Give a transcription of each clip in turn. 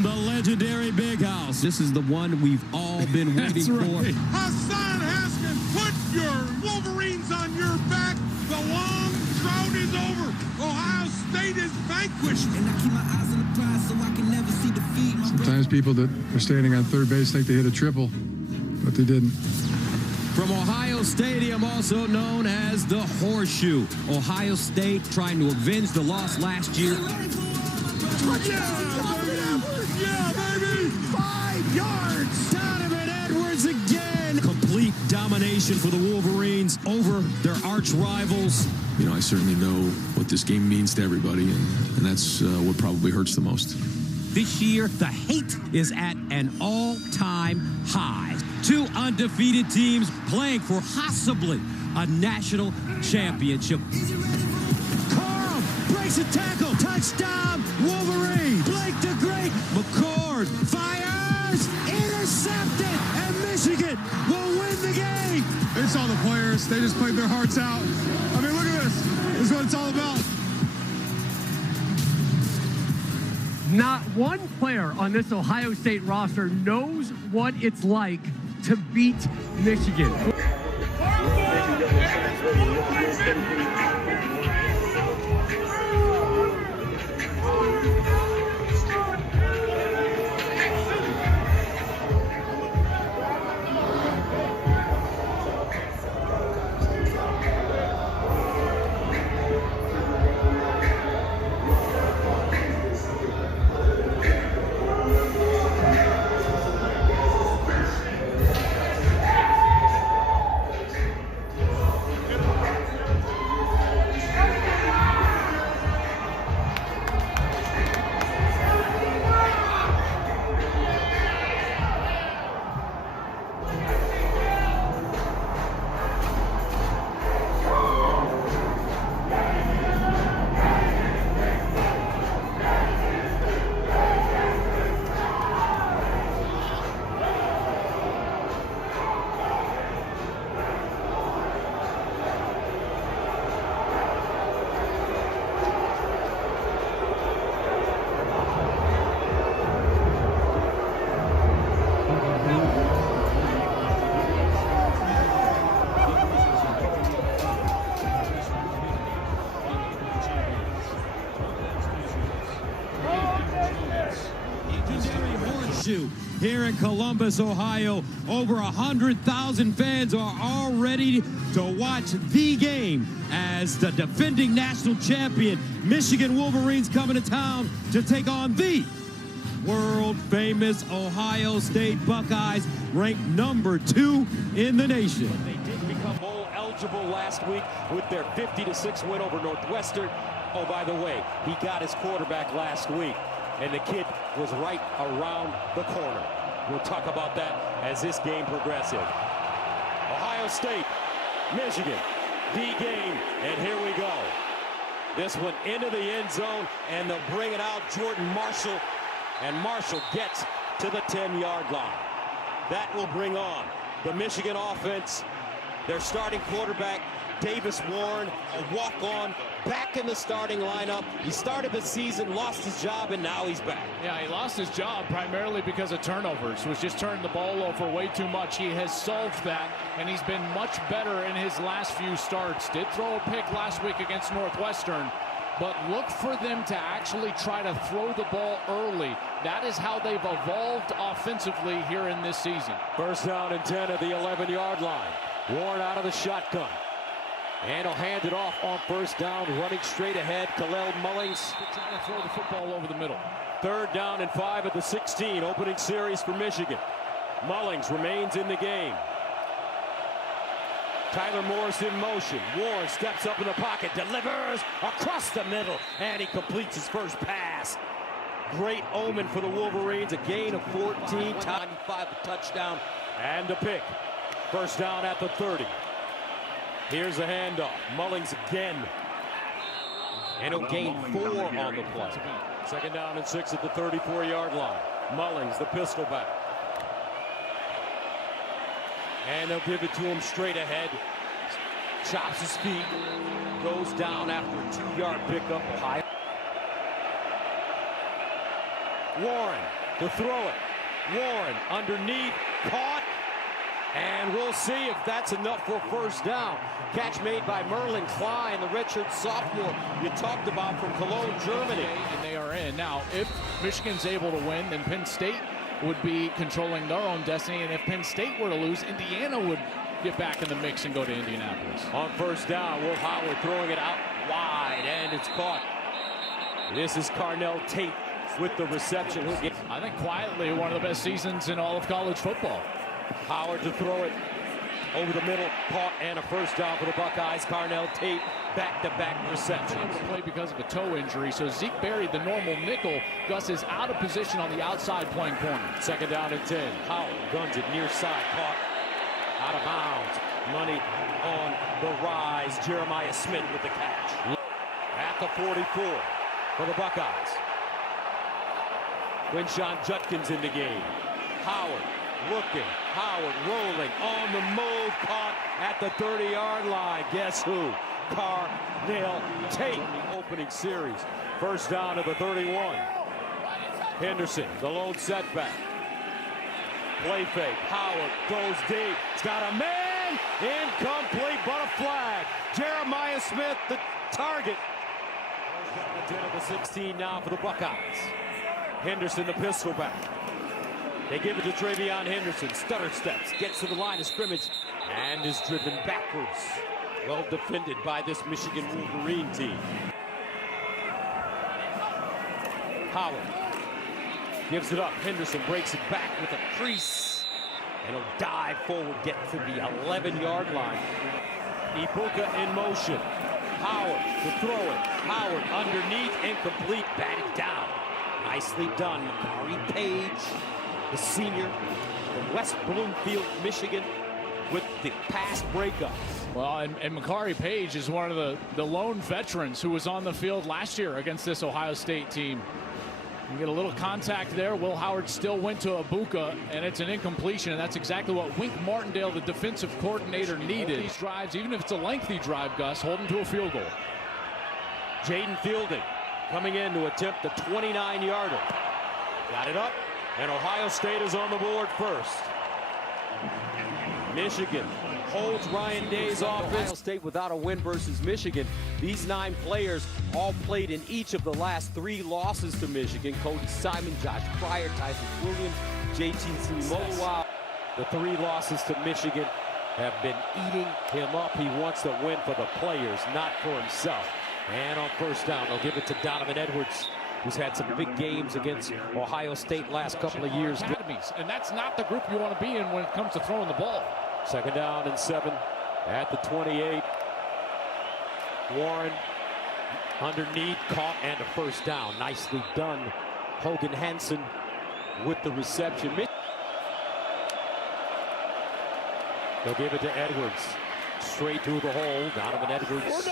from the legendary Big House. This is the one we've all been waiting for. Hassan Haskin, put your Wolverines on your back. The long drought is over. Ohio State is vanquished. And I keep my eyes on the prize so I can never see defeat. Sometimes people that are standing on third base think they hit a triple, but they didn't. From Ohio Stadium, also known as the Horseshoe, Ohio State trying to avenge the loss last year. Yeah, baby! 5 yards! Donovan Edwards again! Complete domination for the Wolverines over their arch rivals. You know, I certainly know what this game means to everybody, and that's what probably hurts the most. This year, the hate is at an all-time high. 2 undefeated teams playing for possibly a national championship. Carl breaks a tackle. Touchdown, Wolverine. Blake the Great. McCord fires. Intercepted. And Michigan will win the game. It's all the players. They just played their hearts out. I mean, look at this. This is what it's all about. Not one player on this Ohio State roster knows what it's like to beat Michigan. Here in Columbus, Ohio, over 100,000 fans are all ready to watch the game as the defending national champion Michigan Wolverines coming to town to take on the world-famous Ohio State Buckeyes, ranked number 2 in the nation. They did become bowl eligible last week with their 50-6 win over Northwestern. Oh, by the way, he got his quarterback last week, and the kid was right around the corner. We'll talk about that as this game progresses. Ohio State, Michigan, the game, and here we go. This one into the end zone, and they'll bring it out. Jordan Marshall, and Marshall gets to the 10-yard line. That will bring on the Michigan offense. Their starting quarterback, Davis Warren, a walk-on, back in the starting lineup. He started the season, lost his job, and now he's back. Yeah, he lost his job primarily because of turnovers. Was just turning the ball over way too much. He has solved that, and he's been much better in his last few starts. Did throw a pick last week against Northwestern, but look for them to actually try to throw the ball early. That is how they've evolved offensively here in this season. First down and 10 at the 11-yard line. Warren out of the shotgun. And he'll hand it off on first down, running straight ahead. Kalel Mullings Trying to throw the football over the middle. Third down and 5 at the 16. Opening series for Michigan. Mullings remains in the game. Tyler Morris in motion. Warren steps up in the pocket, delivers across the middle, and he completes his first pass. Great omen for the Wolverines. A gain of 14. 95, a touchdown, and a pick. First down at the 30. Here's a handoff. Mullings again. And he'll gain 4 on the play. Second down and 6 at the 34-yard line. Mullings, the pistol back. And they'll give it to him straight ahead. Chops his feet. Goes down after a 2-yard pickup. Ohio. Warren to throw it. Warren underneath, caught, and we'll see if that's enough for a first down. Catch made by Merlin Klein, the redshirt sophomore you talked about from Cologne, Germany. And they are in. Now, if Michigan's able to win, then Penn State would be controlling their own destiny. And if Penn State were to lose, Indiana would get back in the mix and go to Indianapolis. On first down, Will Howard throwing it out wide, and it's caught. This is Carnell Tate with the reception. I think quietly one of the best seasons in all of college football. Howard to throw it over the middle, caught, and a first down for the Buckeyes. Carnell Tate, back-to-back receptions. Able to play because of a toe injury, so Zeke Berry, the normal nickel. Gus is out of position on the outside playing corner. Second down and 10. Howard guns it near side, caught, out of bounds. Money on the rise. Jeremiah Smith with the catch. At the 44 for the Buckeyes. Quinshawn Judkins in the game. Howard looking, Howard rolling, on the move, caught at the 30-yard line. Guess who? Carnell Tate. Opening series. First down to the 31. Henderson, the lone setback. Play fake. Howard goes deep. He's got a man. Incomplete, but a flag. Jeremiah Smith, the target. First down to the 16 now for the Buckeyes. Henderson, the pistol back. They give it to Travion Henderson. Stutter steps, gets to the line of scrimmage, and is driven backwards. Well defended by this Michigan Wolverine team. Howard gives it up. Henderson breaks it back with a crease. And he'll dive forward, get to the 11-yard line. Ibuka in motion. Howard to throw it. Howard underneath, incomplete, batted down. Nicely done. Makari Page, the senior from West Bloomfield, Michigan, with the pass breakup. Well, and Makari Page is one of the lone veterans who was on the field last year against this Ohio State team. You get a little contact there. Will Howard still went to Ibuka, and it's an incompletion, and that's exactly what Wink Martindale, the defensive coordinator, needed. These drives, even if it's a lengthy drive, Gus, hold them to a field goal. Jaden Fielding coming in to attempt the 29-yarder. Got it up, and Ohio State is on the board first. Michigan holds Ryan Day's offense. Ohio State without a win versus Michigan. These 9 players all played in each of the last 3 losses to Michigan. Cody Simon, Josh Pryor, Tyson Williams, JT Molowa. The 3 losses to Michigan have been eating him up. He wants to win for the players, not for himself. And on first down, they'll give it to Donovan Edwards, who's had some big games against Ohio State last couple of years. And that's not the group you want to be in when it comes to throwing the ball. Second down and 7 at the 28. Warren underneath, caught, and a first down. Nicely done. Hogan Hansen with the reception. They'll give it to Edwards. Straight through the hole. Donovan Edwards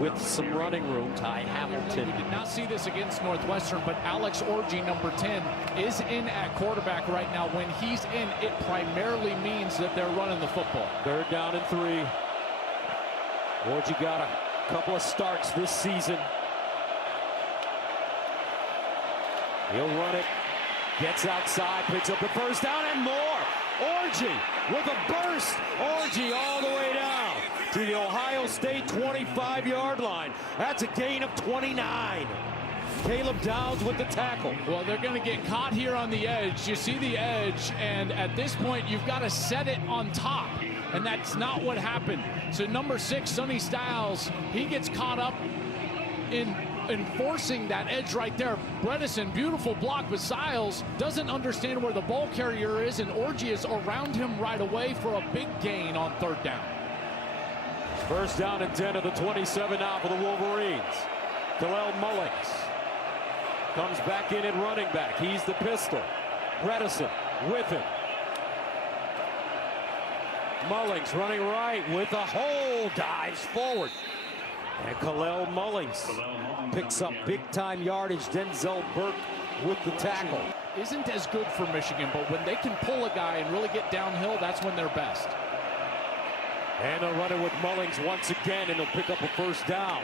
with some running room. Ty Hamilton. We did not see this against Northwestern, but Alex Orji, number 10, is in at quarterback right now. When he's in, it primarily means that they're running the football. Third down and 3. Orji got a couple of starts this season. He'll run it. Gets outside, picks up the first down and more. Orji with a burst. Orji all the way down to the Ohio State 25-yard line. That's a gain of 29. Caleb Downs with the tackle. Well, they're going to get caught here on the edge. You see the edge, and at this point, you've got to set it on top, and that's not what happened. So number 6, Sonny Styles, he gets caught up in enforcing that edge right there. Bredesen, beautiful block, but Styles doesn't understand where the ball carrier is, and Orji is around him right away for a big gain on third down. First down and 10 of the 27 now for the Wolverines. Kalel Mullings comes back in at running back. He's the pistol. Bredesen with him. Mullings running right with a hole, dives forward. And Kalel Mullings picks up big-time yardage. Denzel Burke with the tackle. Isn't as good for Michigan, but when they can pull a guy and really get downhill, that's when they're best. And they'll run it with Mullings once again, and they'll pick up a first down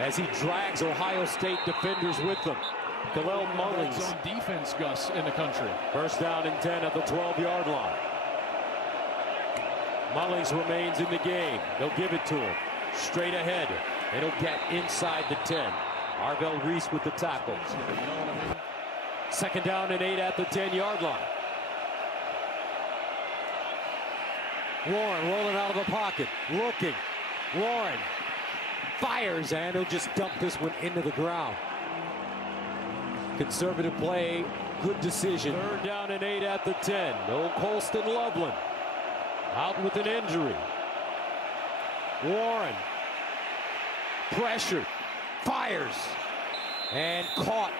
as he drags Ohio State defenders with them. Khalil Mullings. Zone defense, Gus, in the country. First down and 10 at the 12-yard line. Mullings remains in the game. They'll give it to him. Straight ahead. And he'll get inside the 10. Arvell Reese with the tackle. Second down and 8 at the 10-yard line. Warren rolling out of the pocket. Looking. Warren fires, and he'll just dump this one into the ground. Conservative play, good decision. Third down and 8 at the 10. No Colston Loveland. Out with an injury. Warren. Pressured. Fires. And caught.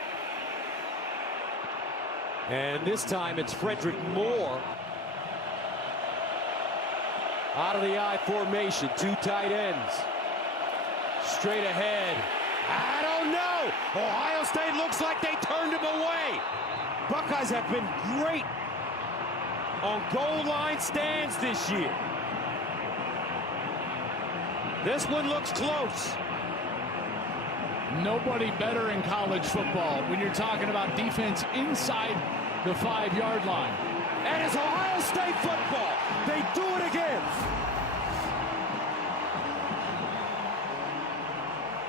And this time it's Frederick Moore. Out of the I formation. Two tight ends. Straight ahead. I don't know. Ohio State looks like they turned him away. Buckeyes have been great on goal line stands this year. This one looks close. Nobody better in college football when you're talking about defense inside the 5-yard line. And it's Ohio State football. They do it again.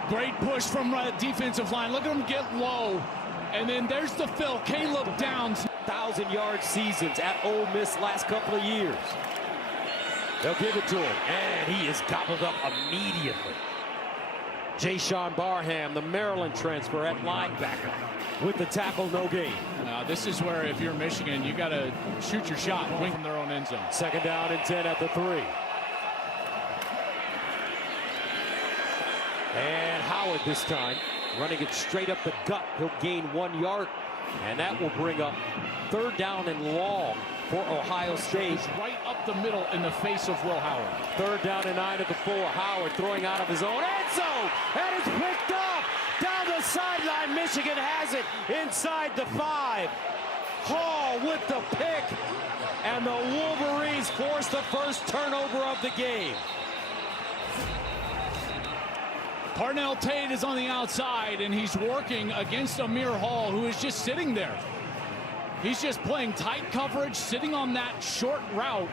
Great push from defensive line. Look at him get low. And then there's the fill. Caleb Downs. 1,000-yard seasons at Ole Miss last couple of years. They'll give it to him. And he is gobbled up immediately. Jayshon Barham, the Maryland transfer at linebacker. With the tackle, no gain. This is where, if you're Michigan, you got to shoot your shot and win from their own end zone. Second down and 10 at the 3. And Howard this time, running it straight up the gut. He'll gain 1 yard, and that will bring up third down and long for Ohio State. Right up the middle in the face of Will Howard. Third down and 9 at the 4. Howard throwing out of his own end zone, and it's picked up down the sideline. Michigan has it inside the 5. Hall with the pick, and the Wolverines force the first turnover of the game. Parnell Tate is on the outside, and he's working against Amir Hall, who is just sitting there. He's just playing tight coverage, sitting on that short route,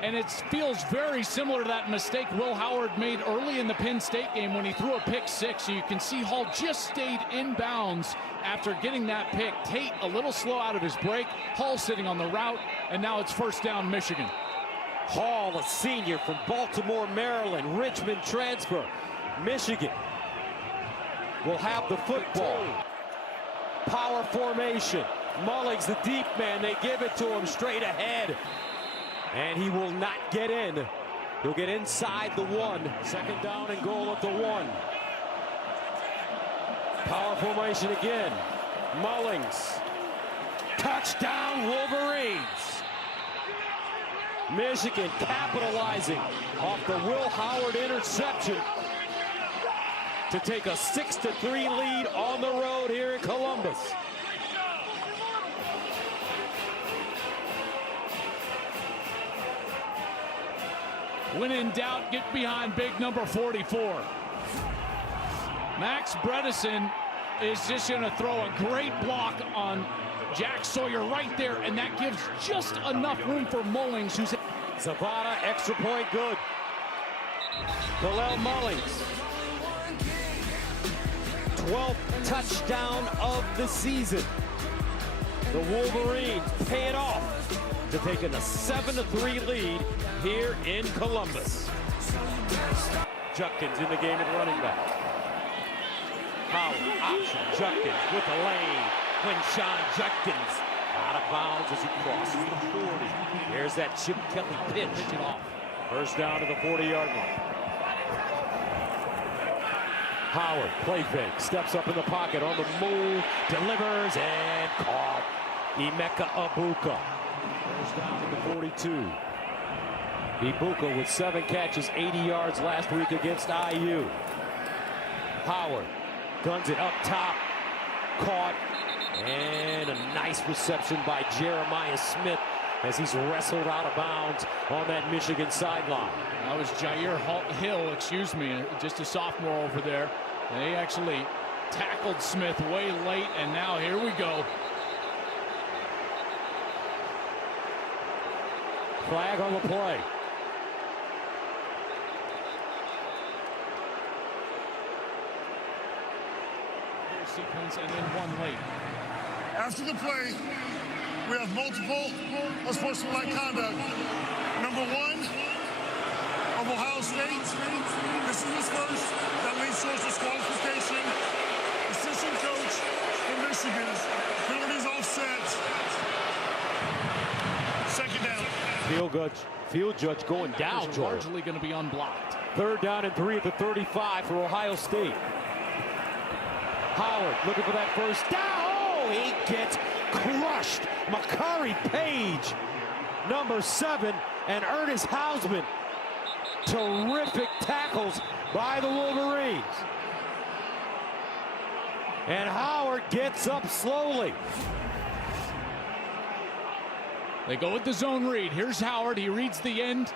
and it feels very similar to that mistake Will Howard made early in the Penn State game when he threw a pick 6. So you can see Hall just stayed in bounds after getting that pick. Tate a little slow out of his break. Hall sitting on the route, and now it's first down Michigan. Hall, a senior from Baltimore, Maryland, Richmond transfer. Michigan will have the football. Power formation. Mullings, the deep man, they give it to him straight ahead. And he will not get in. He'll get inside the 1. Second down and goal at the 1. Power formation again. Mullings. Touchdown, Wolverines. Michigan capitalizing off the Will Howard interception to take a 6-3 lead on the road here in Columbus. When in doubt, get behind big number 44. Max Bredesen is just going to throw a great block on Jack Sawyer right there, and that gives just enough room for Mullings, who's... Zavada, extra point, good. Khalil Mullings. 12th touchdown of the season. The Wolverines pay it off to take a 7-3 lead here in Columbus. Judkins in the game at running back. Howard, option, Judkins with the lane. Quinshon Judkins out of bounds as he crosses the 40. Here's that Chip Kelly pitch off. First down to the 40-yard line. Howard, play fake, steps up in the pocket, on the move, delivers, and caught. Emeka Ibuka. First down to the 42. Ibuka with 7 catches, 80 yards last week against IU. Howard guns it up top, caught, and a nice reception by Jeremiah Smith as he's wrestled out of bounds on that Michigan sideline. That was Jair Hill, just a sophomore over there. They actually tackled Smith way late, and now here we go. Flag on the play. Sequence and then one late. After the play, we have multiple unsportsmanlike conduct. Number one, of Ohio State. This is his first. That leads to a disqualification. Assistant coach for Michigan. Penalties offset. Second down. Field judge going down, George. Largely going to be unblocked. 3rd down and 3 at the 35 for Ohio State. Howard looking for that first down. Oh, he gets crushed. Makari Page, number 7, and Ernest Hausman. Terrific tackles by the Wolverines. And Howard gets up slowly. They go with the zone read. Here's Howard. He reads the end.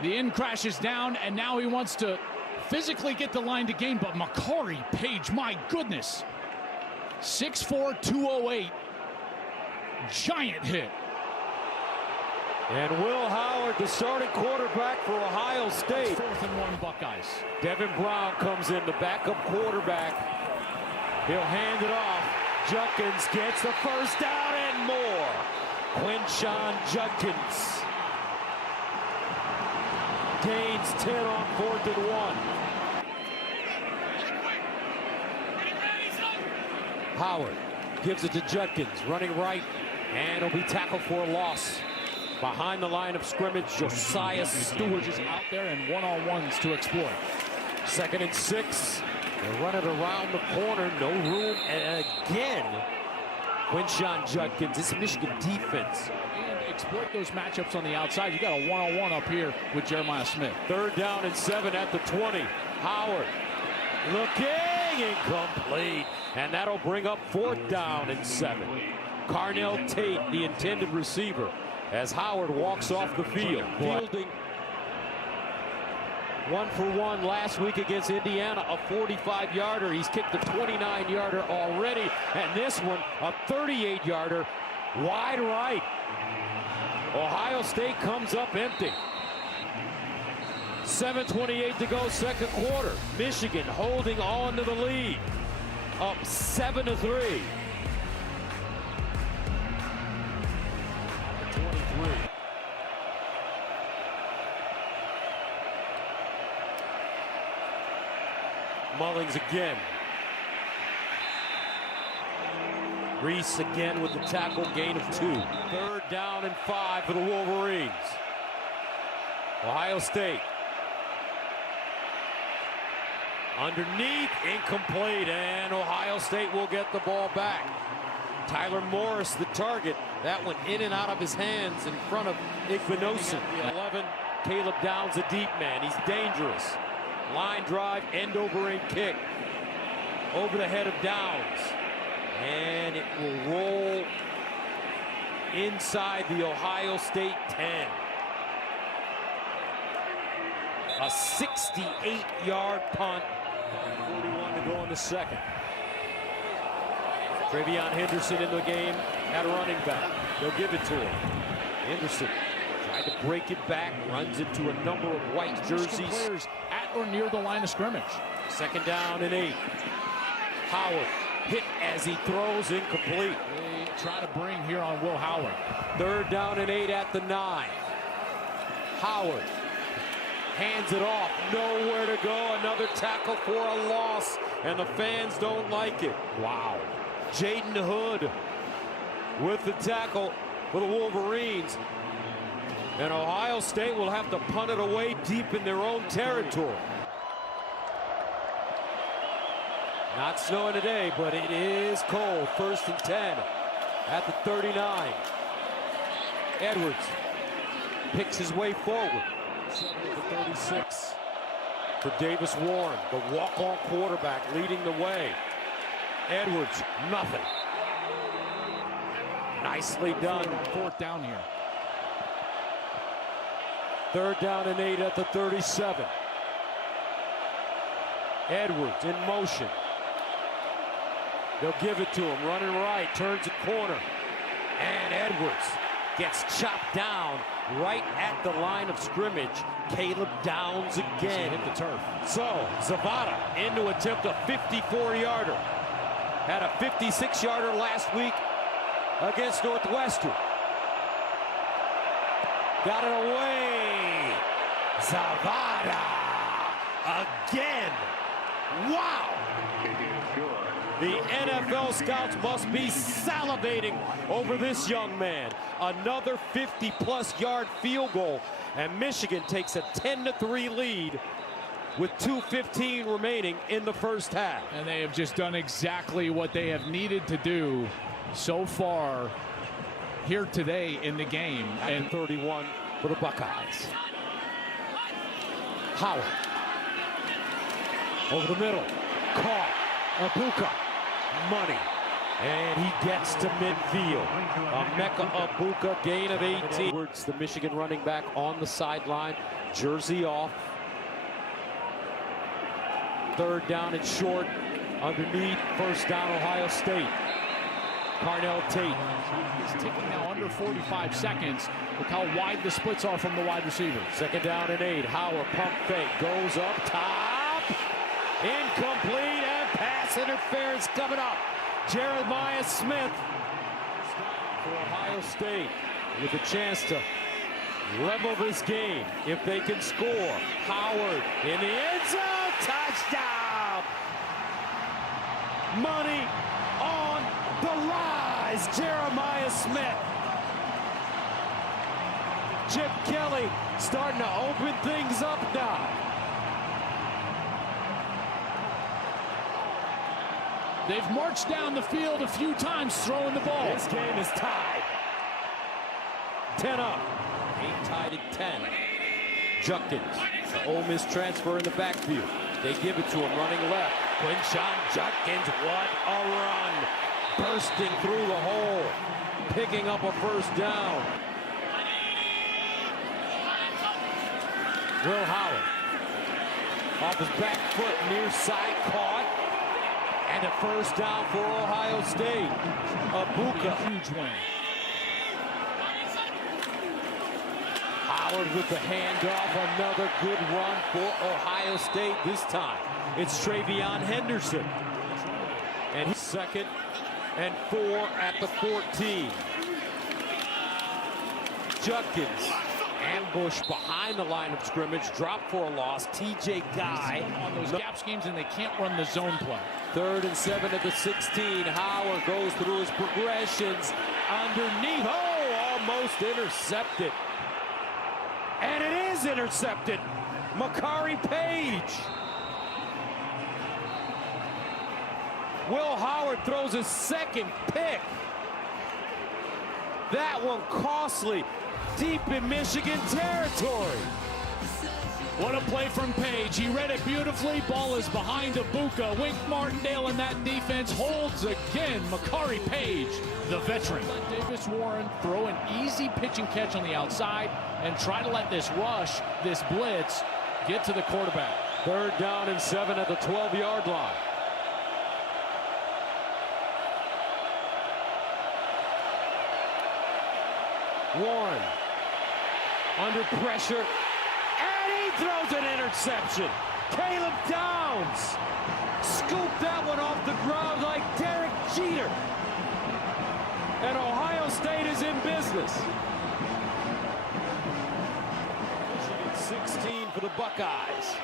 The end crashes down, and now he wants to physically get the line to gain, but Makari Page, my goodness. 6'4", 208. Giant hit. And Will Howard, the starting quarterback for Ohio State. 4th and 1 Buckeyes. Devin Brown comes in, the backup quarterback. He'll hand it off. Judkins gets the first down and more. Quinshon Judkins gains 10 on 4th and 1. Howard gives it to Judkins, running right, and he'll be tackled for a loss. Behind the line of scrimmage, Josiah Stewart is out there and one-on-ones to exploit. 2nd and 6. They run it around the corner, no room, and again, Quinshon Judkins. This Michigan defense. And exploit those matchups on the outside. You got a one-on-one up here with Jeremiah Smith. 3rd down and 7 at the 20. Howard looking, incomplete, and that'll bring up 4th down and 7. Carnell Tate, the intended receiver, as Howard walks off the field. Fielding 1-for-1 last week against Indiana, a 45-yarder. He's kicked a 29-yarder already, and this one a 38-yarder wide right. Ohio State comes up empty. 7:28 to go, 2nd quarter. Michigan holding on to the lead, up 7-3. 23. Mullings again. Reese again with the tackle, gain of 2. 3rd down and 5 for the Wolverines. Ohio State. Underneath, incomplete, and Ohio State will get the ball back. Tyler Morris, the target. That went in and out of his hands in front of Igbinosun. 11, Caleb Downs, a deep man. He's dangerous. Line drive, end over end kick. Over the head of Downs. And it will roll inside the Ohio State 10. A 68-yard punt. 41 to go in the 2nd. Travion Henderson in the game at running back. They'll give it to him. Henderson tried to break it back, runs into a number of white jerseys. Players at or near the line of scrimmage. 2nd down and 8. Howard hit as he throws, incomplete. They try to bring here on Will Howard. 3rd down and 8 at the 9. Howard hands it off, nowhere to go. Another tackle for a loss, and the fans don't like it. Wow. Jaden Hood with the tackle for the Wolverines. And Ohio State will have to punt it away deep in their own territory. Not snowing today, but it is cold. 1st and 10 at the 39. Edwards picks his way forward. 36 for Davis Warren, the walk-on quarterback leading the way. Edwards, nothing. Nicely done. 4th down here. 3rd down and 8 at the 37. Edwards in motion. They'll give it to him, running right, turns a corner. And Edwards gets chopped down right at the line of scrimmage. Caleb Downs again. Hit the turf. So, Zavada in to attempt a 54-yarder. Had a 56-yarder last week against Northwestern. Got it away. Zavada again. Wow. The NFL scouts must be salivating over this young man. Another 50-plus yard field goal, and Michigan takes a 10-3 lead with 2:15 remaining in the first half. And they have just done exactly what they have needed to do so far here today in the game. And 31 for the Buckeyes. Howard. Over the middle. Caught. Abuka. Money. And he gets to midfield. Emeka Abuka, gain of 18. Towards the Michigan running back on the sideline. Jersey off. Third down and short. Underneath. First down, Ohio State. Carnell Tate. He's ticking now under 45 seconds. Look how wide the splits are from the wide receiver. Second down and 8. Howard pump fake. Goes up top. Incomplete, and pass interference coming up. Jeremiah Smith for Ohio State with a chance to level this game if they can score. Howard in the end zone. Touchdown. Money on the rise. Jeremiah Smith. Chip Kelly starting to open things up now. They've marched down the field a few times throwing the ball. This game is tied. 10 up. 8 tied at 10. Judkins, the Ole Miss transfer in the backfield. They give it to him running left. Quinshon Judkins, what a run. Bursting through the hole. Picking up a first down. Will Howard. Off his back foot, near side, caught. And a first down for Ohio State. Abuka. Huge win. Howard with the handoff. Another good run for Ohio State this time. It's Travion Henderson. And he's 2nd and 4 at the 14. Judkins. Ambush behind the line of scrimmage. Drop for a loss. TJ Guy On those gap schemes, and they can't run the zone play. 3rd and 7 at the 16. Howard goes through his progressions. Underneath. Oh, almost intercepted. And it is intercepted. Makari Page. Will Howard throws his 2nd pick. That one costly. Deep in Michigan territory. What a play from Page. He read it beautifully. Ball is behind Abuka. Wink Martindale in that defense holds again. Makari Page, the veteran. Let Davis Warren throw an easy pitch and catch on the outside and try to let this rush, this blitz, get to the quarterback. 3rd down and 7 at the 12-yard line. Warren under pressure, and he throws an interception. Caleb Downs scooped that one off the ground like Derek Jeter. And Ohio State is in business. 16 for the Buckeyes.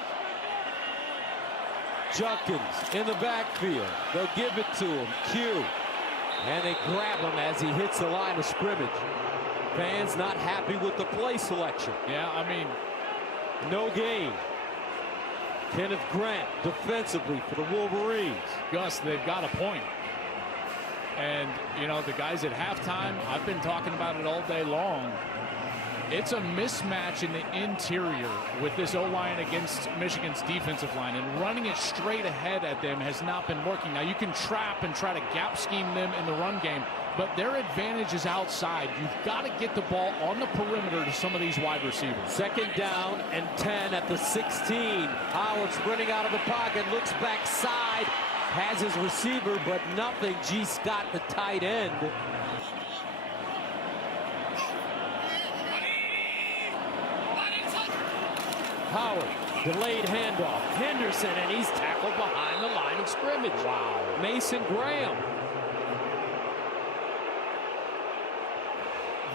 Judkins in the backfield. They'll give it to him. Q. And they grab him as he hits the line of scrimmage. Fans not happy with the play selection. Yeah, I mean, no gain. Kenneth Grant defensively for the Wolverines. Gus, they've got a point. And, you know, the guys at halftime, I've been talking about it all day long. It's a mismatch in the interior with this O-line against Michigan's defensive line, and running it straight ahead at them has not been working. Now, you can trap and try to gap scheme them in the run game, but their advantage is outside. You've got to get the ball on the perimeter to some of these wide receivers. 2nd down and 10 at the 16. Howard sprinting out of the pocket, looks backside, Has his receiver, but nothing. G. Scott, the tight end. Howard, delayed handoff. Henderson, and he's tackled behind the line of scrimmage. Wow. Mason Graham.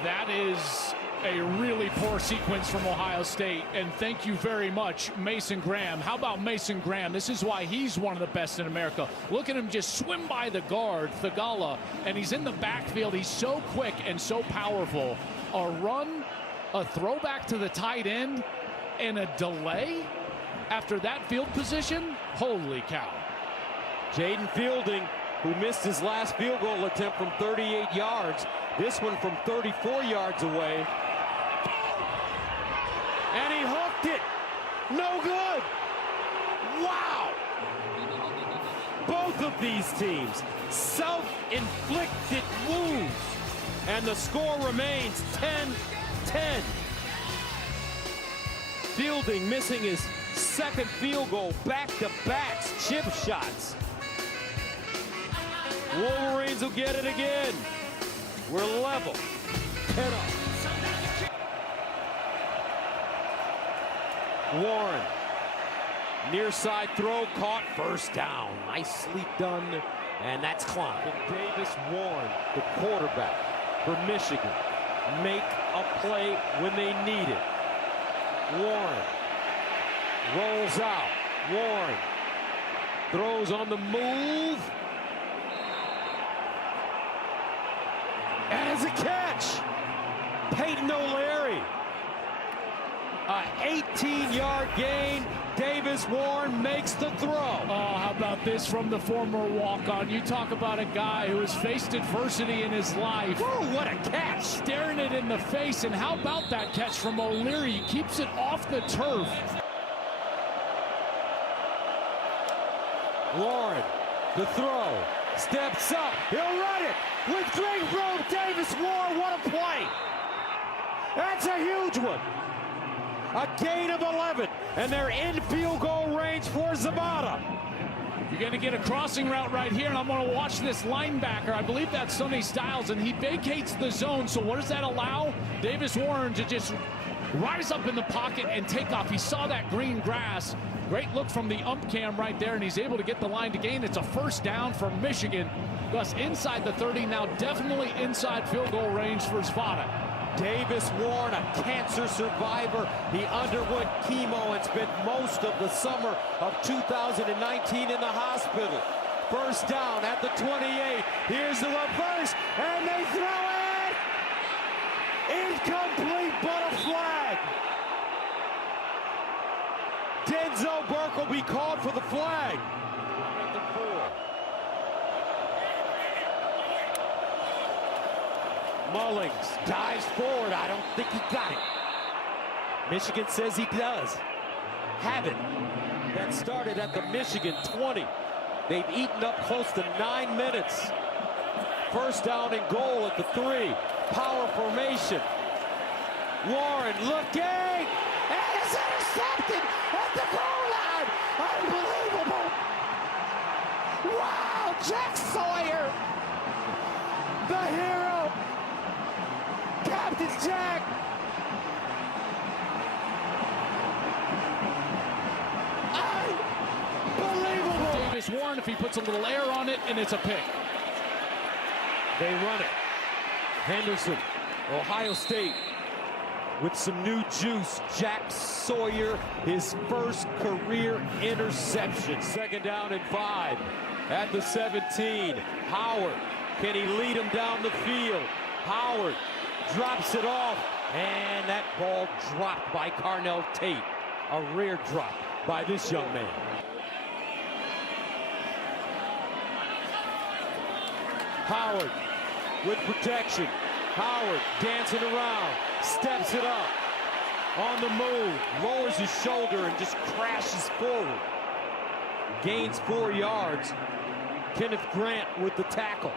That is a really poor sequence from Ohio State, and thank you very much, Mason Graham. How about Mason Graham? This is why he's one of the best in America. Look at him just swim by the guard, Thagala, and he's in the backfield. He's so quick and so powerful. A run, a throwback to the tight end, and a delay after that field position. Holy cow. Jaden Fielding, who missed his last field goal attempt from 38 yards. This one from 34 yards away. And he hooked it. No good. Wow. Both of these teams, self-inflicted wounds. And the score remains 10-10. Fielding missing his second field goal, back-to-backs, chip shots. Wolverines will get it again. We're level. 10-up. Warren. Near side throw caught, first down. Nicely done, and that's climbed. Davis Warren, the quarterback for Michigan, make a play when they need it. Warren rolls out. Warren throws on the move. And it's a catch. Peyton O'Leary. An 18-yard gain. Davis Warren makes the throw. Oh, how about this from the former walk-on? You talk about a guy who has faced adversity in his life. Whoa, what a catch. Staring it in the face. And how about that catch from O'Leary? He keeps it off the turf. Warren, the throw. Steps up. He'll run it with great room. Davis Warren, what a play. That's a huge one. A gain of 11, and they're in field goal range for Zapata. You're going to get a crossing route right here, and I'm going to watch this linebacker. I believe that's Sonny Styles, and he vacates the zone. So what does that allow? Davis Warren to just rise up in the pocket and take off. He saw that green grass. Great look from the ump cam right there, and he's able to get the line to gain. It's a first down for Michigan. Thus inside the 30, now definitely inside field goal range for Zapata. Davis Warren, a cancer survivor. He underwent chemo and spent most of the summer of 2019 in the hospital. First down at the 28. Here's the reverse, and they throw it! Incomplete, but a flag. Denzel Burke will be called for the flag. At the 4. Mullings dives forward. I don't think he got it. Michigan says he does. Have it. That started at the Michigan 20. They've eaten up close to 9 minutes. First down and goal at the 3. Power formation. Warren looking. And it's intercepted at the goal line. Unbelievable. Wow, Jack Sawyer. The hero. Captain Jack. Unbelievable. Davis Warren, if he puts a little air on it, and it's a pick. They run it. Henderson, Ohio State, with some new juice. Jack Sawyer, his first career interception. Second down and 5 at the 17. Howard, can he lead him down the field? Howard drops it off, and that ball dropped by Carnell Tate. A rare drop by this young man. Howard with protection. Howard dancing around, steps it up, on the move, lowers his shoulder and just crashes forward. Gains 4 yards. Kenneth Grant with the tackle.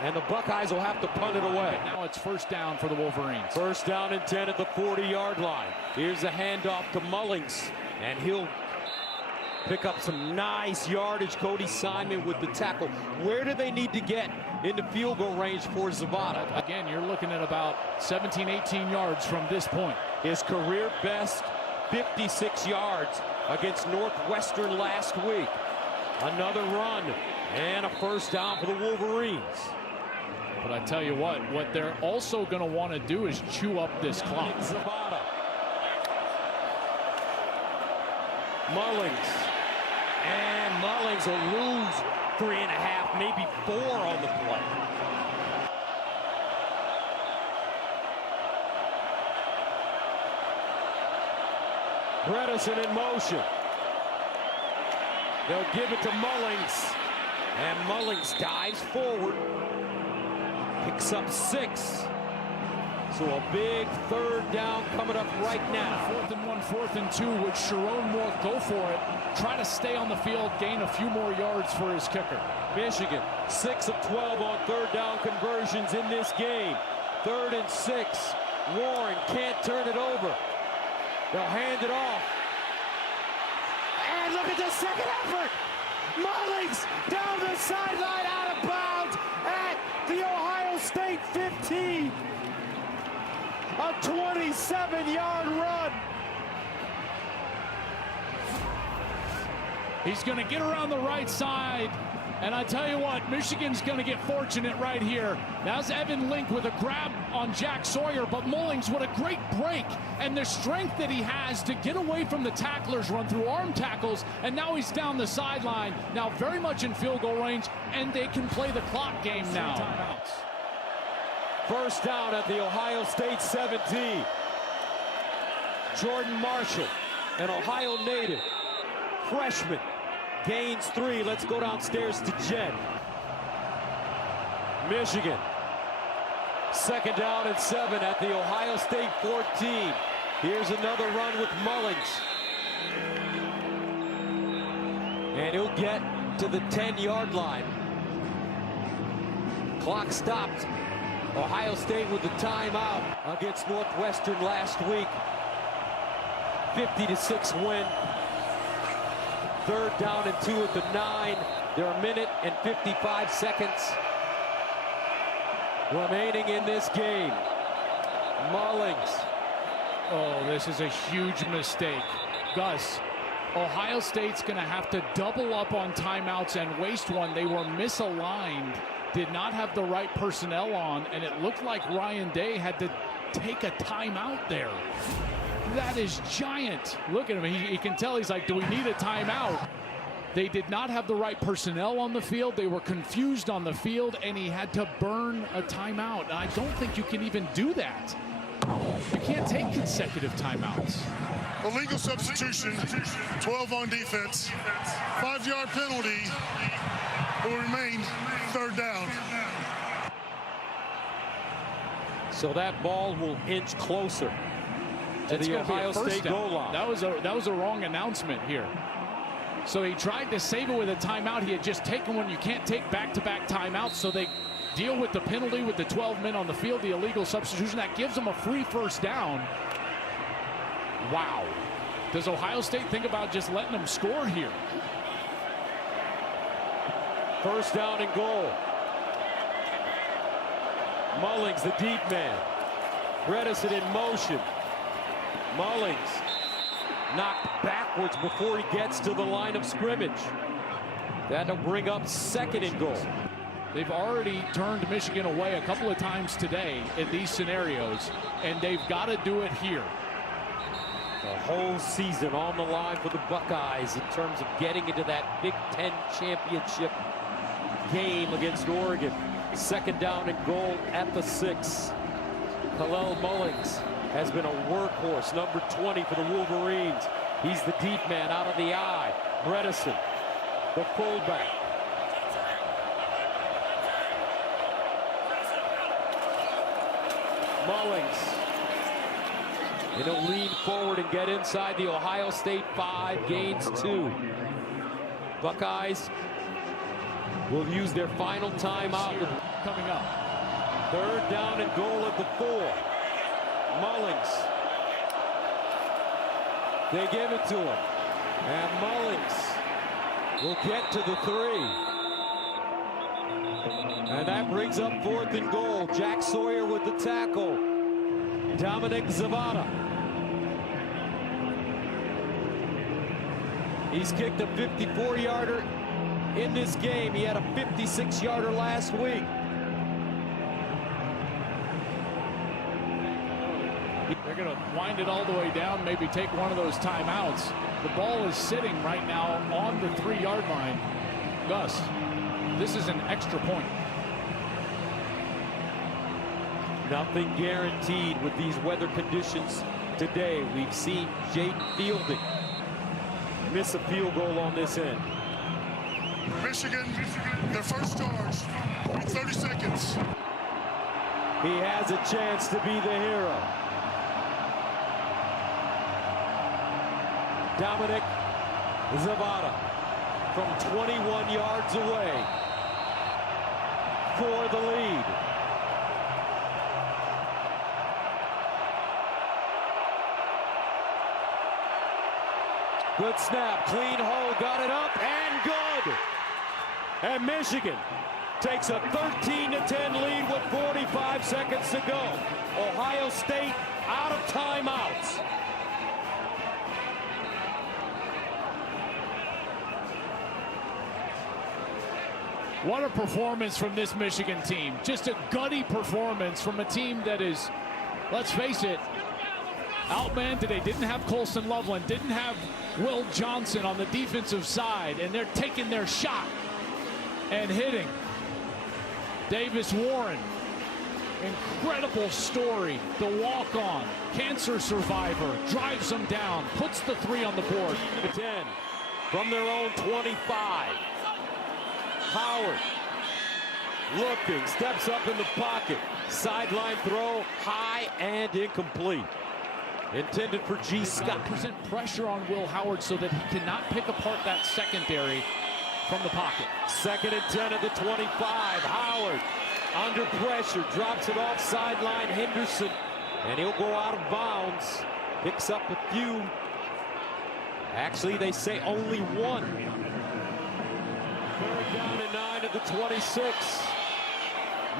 And the Buckeyes will have to punt it away. Now it's first down for the Wolverines. First down and 10 at the 40-yard line. Here's a handoff to Mullings, and he'll pick up some nice yardage. Cody Simon with the tackle. Where do they need to get into field goal range for Zapata? Again, you're looking at about 17, 18 yards from this point. His career best 56 yards against Northwestern last week. Another run and a first down for the Wolverines. But I tell you what they're also going to want to do is chew up this clock. Zapata. Mullings. And Mullings will lose 3.5, maybe 4 on the play. Bredesen in motion. They'll give it to Mullings. And Mullings dives forward. Picks up 6. So a big third down coming up right now. 4th and 1, 4th and 2. Would Sharon Moore go for it? Try to stay on the field, gain a few more yards for his kicker. Michigan, 6 of 12 on third down conversions in this game. 3rd and 6. Warren can't turn it over. They'll hand it off. And look at the second effort. Mullings down the sideline, out of bounds at the Ohio State 15. A 27-yard run. He's going to get around the right side. And I tell you what, Michigan's going to get fortunate right here. That's Evan Link with a grab on Jack Sawyer, but Mullings, what a great break, and the strength that he has to get away from the tacklers, run through arm tackles, and now he's down the sideline, now very much in field goal range, and they can play the clock game now. Timeouts. First down at the Ohio State 17. Jordan Marshall, an Ohio native, freshman. Gains 3. Let's go downstairs to Jen. Michigan. 2nd down and 7 at the Ohio State 14. Here's another run with Mullings. And he'll get to the 10-yard line. Clock stopped. Ohio State with the timeout against Northwestern last week. 50-6 win. 3rd down and 2 at the 9. There are 1 minute and 55 seconds remaining in this game. Mullings. Oh, this is a huge mistake. Gus, Ohio State's going to have to double up on timeouts and waste one. They were misaligned, did not have the right personnel on, and it looked like Ryan Day had to take a timeout there. That is giant. Look at him. He can tell he's like, do we need a timeout? They did not have the right personnel on the field. They were confused on the field, and he had to burn a timeout. And I don't think you can even do that. You can't take consecutive timeouts. Illegal substitution, 12 on defense, 5-yard penalty. It will remain 3rd down. So that ball will inch closer to the Ohio State goal line. That was a wrong announcement here. So he tried to save it with a timeout. He had just taken one. You can't take back-to-back timeouts, so they deal with the penalty with the 12 men on the field, the illegal substitution. That gives them a free first down. Wow. Does Ohio State think about just letting them score here? 1st down and goal. Mullings, the deep man. Bredesen in motion. Mullings knocked backwards before he gets to the line of scrimmage. That'll bring up 2nd and goal. They've already turned Michigan away a couple of times today in these scenarios, and they've got to do it here. The whole season on the line for the Buckeyes in terms of getting into that Big Ten championship game against Oregon. 2nd down and goal at the 6. Khalil Mullings has been a workhorse, number 20 for the Wolverines. He's the deep man out of the eye. Bredesen, the fullback. Mullings. And he'll lean forward and get inside the Ohio State 5, gains 2. Buckeyes will use their final timeout. Coming up. 3rd down and goal at the 4. Mullings. They give it to him. And Mullings will get to the 3. And that brings up 4th and goal. Jack Sawyer with the tackle. Dominic Zavada. He's kicked a 54-yarder in this game. He had a 56-yarder last week. They're going to wind it all the way down, maybe take one of those timeouts. The ball is sitting right now on the 3-yard line. Gus, this is an extra point. Nothing guaranteed with these weather conditions today. We've seen Jaden Fielding miss a field goal on this end. Michigan, their first charge, 30 seconds. He has a chance to be the hero. Dominic Zavada from 21 yards away for the lead. Good snap, clean hole, got it up, and good. And Michigan takes a 13-10 lead with 45 seconds to go. Ohio State out of timeouts. What a performance from this Michigan team. Just a gutty performance from a team that is, let's face it, outmanned today. Didn't have Colson Loveland, didn't have Will Johnson on the defensive side, and they're taking their shot and hitting. Davis Warren, incredible story. The walk-on, cancer survivor, drives them down, puts the 3 on the board. 10 from their own 25. Howard looking, steps up in the pocket. Sideline throw, high and incomplete. Intended for G. Scott. Present pressure on Will Howard so that he cannot pick apart that secondary from the pocket. 2nd and 10 at the 25. Howard under pressure, drops it off sideline. Henderson, and he'll go out of bounds. Picks up a few. Actually, they say only 1. 3rd down and 9 at the 26.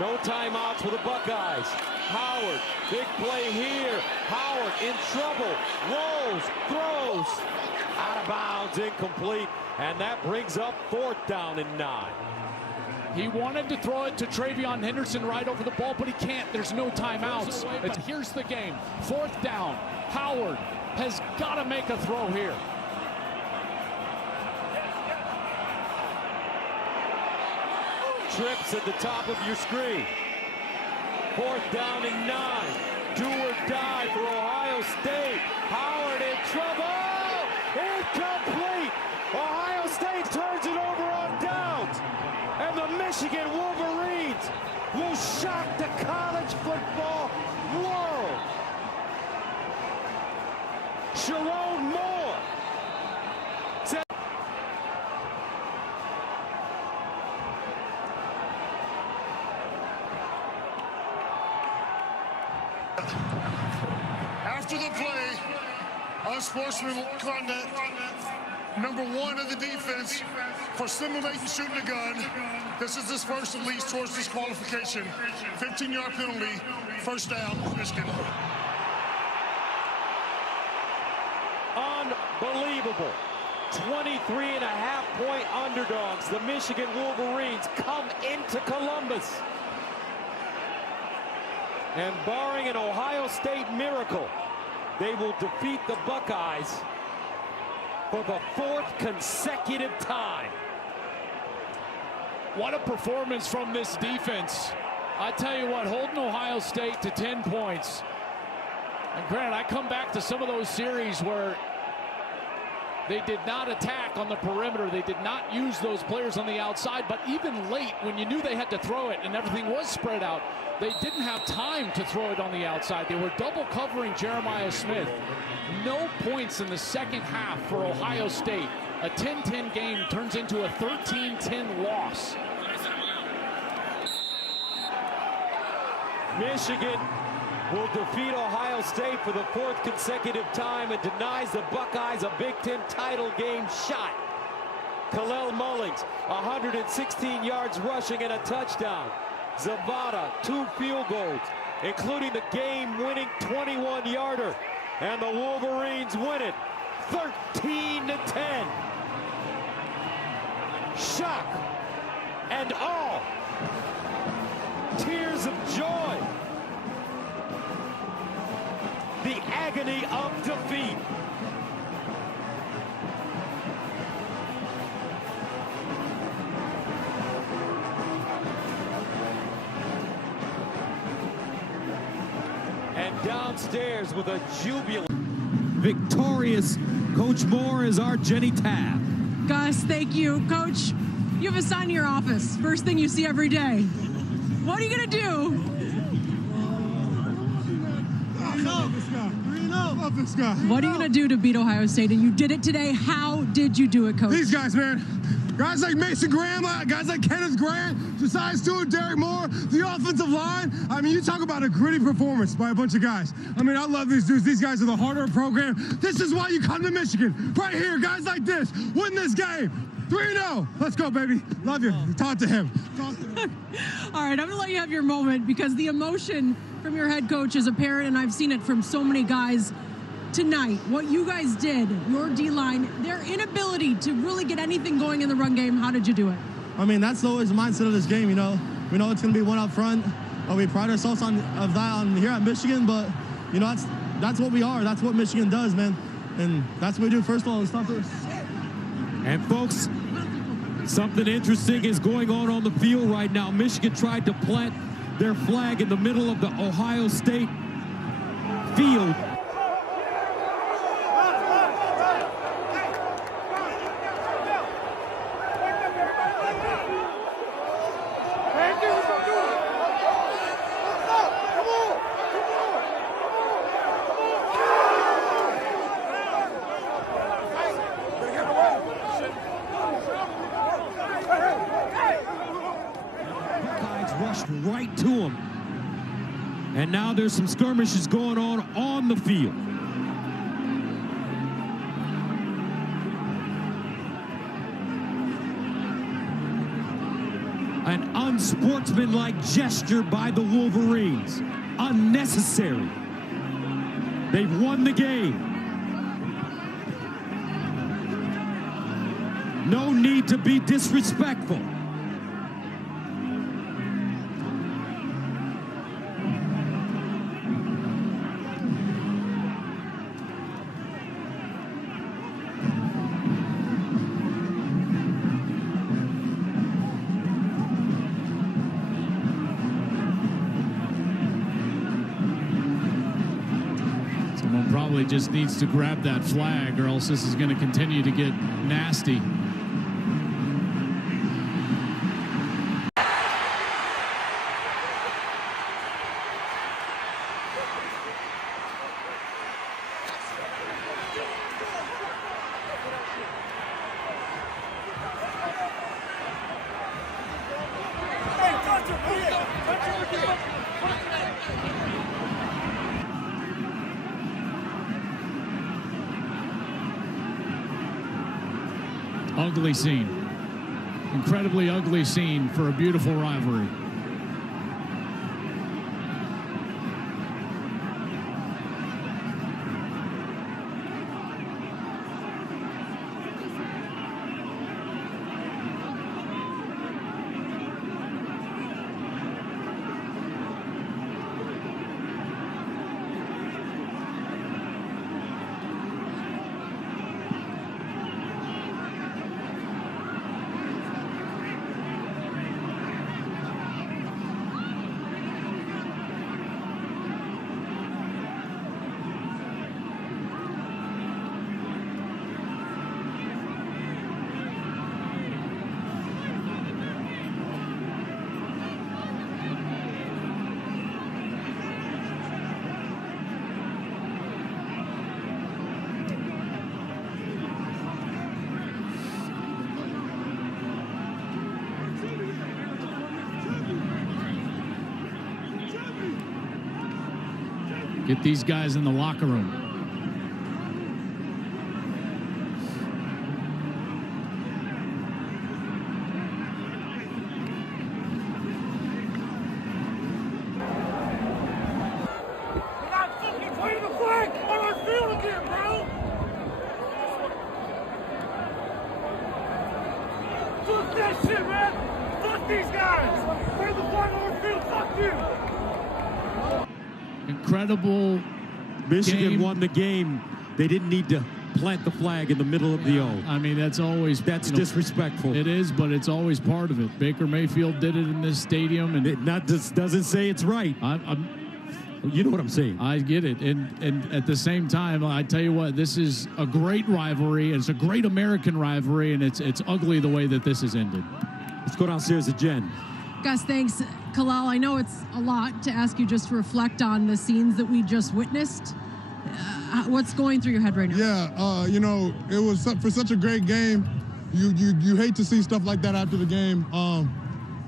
No timeouts for the Buckeyes. Howard, big play here. Howard in trouble, rolls, throws, out of bounds, incomplete, and that brings up 4th down and 9. He wanted to throw it to Travion Henderson right over the ball, but he can't. There's no timeouts. Here's the game. 4th down. Howard has got to make a throw here. Trips at the top of your screen. 4th down and 9. Do or die for Ohio State. Howard in trouble. Incomplete. Ohio State turns it over on downs. And the Michigan Wolverines will shock the college football world. Sharon Moore. After the play, unsportsmanlike conduct, number 1 of the defense for simulating shooting a gun. This is his first at least towards disqualification. 15-yard penalty, 1st down, Michigan. Unbelievable. 23.5-point underdogs. The Michigan Wolverines come into Columbus. And barring an Ohio State miracle, they will defeat the Buckeyes for the 4th consecutive time. What a performance from this defense. I tell you what, holding Ohio State to 10 points. And granted, I come back to some of those series where they did not attack on the perimeter. They did not use those players on the outside. But even late, when you knew they had to throw it and everything was spread out, they didn't have time to throw it on the outside. They were double covering Jeremiah Smith. No points in the second half for Ohio State. A 10-10 game turns into a 13-10 loss. Michigan will defeat Ohio State for the 4th consecutive time and denies the Buckeyes a Big Ten title game shot. Kalel Mullings, 116 yards rushing and a touchdown. Zavada, 2 field goals, including the game-winning 21-yarder. And the Wolverines win it 13-10. Shock and awe. Tears of joy. The agony of defeat. And downstairs with a jubilant, Victorious Coach Moore is our Jenny Tabb. Gus, thank you. Coach, you have a sign in your office. First thing you see every day. What are you going to do? Love this guy. What are you going to do to beat Ohio State? And you did it today. How did you do it, Coach? These guys, man. Guys like Mason Graham, guys like Kenneth Grant, Josiah Stewart, Derek Moore, the offensive line. I mean, you talk about a gritty performance by a bunch of guys. I mean, I love these dudes. These guys are the harder program. This is why you come to Michigan. Right here, guys like this. Win this game. 3-0. Let's go, baby. Love you. Talk to him. All right, I'm going to let you have your moment because the emotion from your head coach is apparent, and I've seen it from so many guys tonight. What you guys did, your D-line, their inability to really get anything going in the run game, how did you do it? I mean, that's always the mindset of this game, you know. We know it's going to be one up front. We pride ourselves on here at Michigan, but, you know, that's what we are. That's what Michigan does, man. And that's what we do. First of all, is stop this. And folks, something interesting is going on the field right now. Michigan tried to plant their flag in the middle of the Ohio State field. Rushed right to him. And now there's some skirmishes going on the field. An unsportsmanlike gesture by the Wolverines. Unnecessary. They've won the game. No need to be disrespectful. Probably just needs to grab that flag, or else this is going to continue to get nasty. Ugly scene. Incredibly ugly scene for a beautiful rivalry. Get these guys in the locker room. incredible Michigan game. won the game. They didn't need to plant the flag in the middle of the O. I mean, that's always... That's disrespectful. It is, but it's always part of it. Baker Mayfield did it in this stadium. And it doesn't say it's right. You know what I'm saying. I get it. And at the same time, I tell you what, this is a great rivalry. It's a great American rivalry, and it's ugly the way that this has ended. Let's go downstairs to Jen. Gus, thanks. Kalal, I know it's a lot to ask you just to reflect on the scenes that we just witnessed. What's going through your head right now? Yeah, you know, it was for such a great game. You hate to see stuff like that after the game.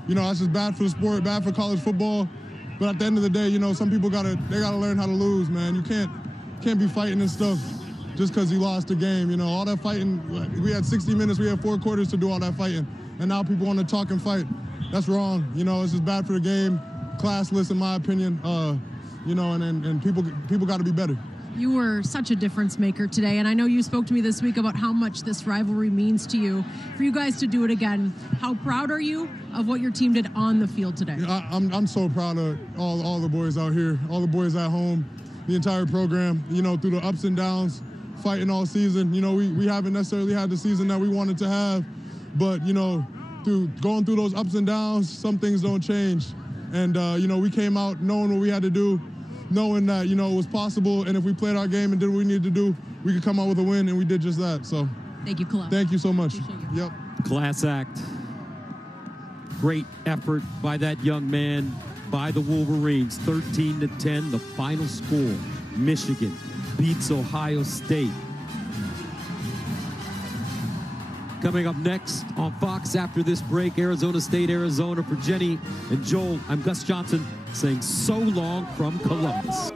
You know, that's just bad for the sport, bad for college football. But at the end of the day, you know, some people gotta learn how to lose, man. You can't be fighting and stuff just because you lost the game. You know, all that fighting. We had 60 minutes. We had 4 quarters to do all that fighting, and now people want to talk and fight. That's wrong. You know, it's just bad for the game, classless in my opinion. You know, and people got to be better. You were such a difference maker today, and I know you spoke to me this week about how much this rivalry means to you. For you guys to do it again, how proud are you of what your team did on the field today? I'm so proud of all the boys out here, all the boys at home, the entire program. You know, through the ups and downs, fighting all season. You know, we haven't necessarily had the season that we wanted to have, but you know, going through those ups and downs, some things don't change. And you know, we came out knowing what we had to do, knowing that, you know, it was possible, and if we played our game and did what we needed to do, we could come out with a win, and we did just that. So thank you, Kalal. Thank you so much. You. Yep. Class act. Great effort by that young man, by the Wolverines. 13-10, the final score. Michigan beats Ohio State. Coming up next on Fox after this break, Arizona State, Arizona. For Jenny and Joel, I'm Gus Johnson saying so long from Columbus.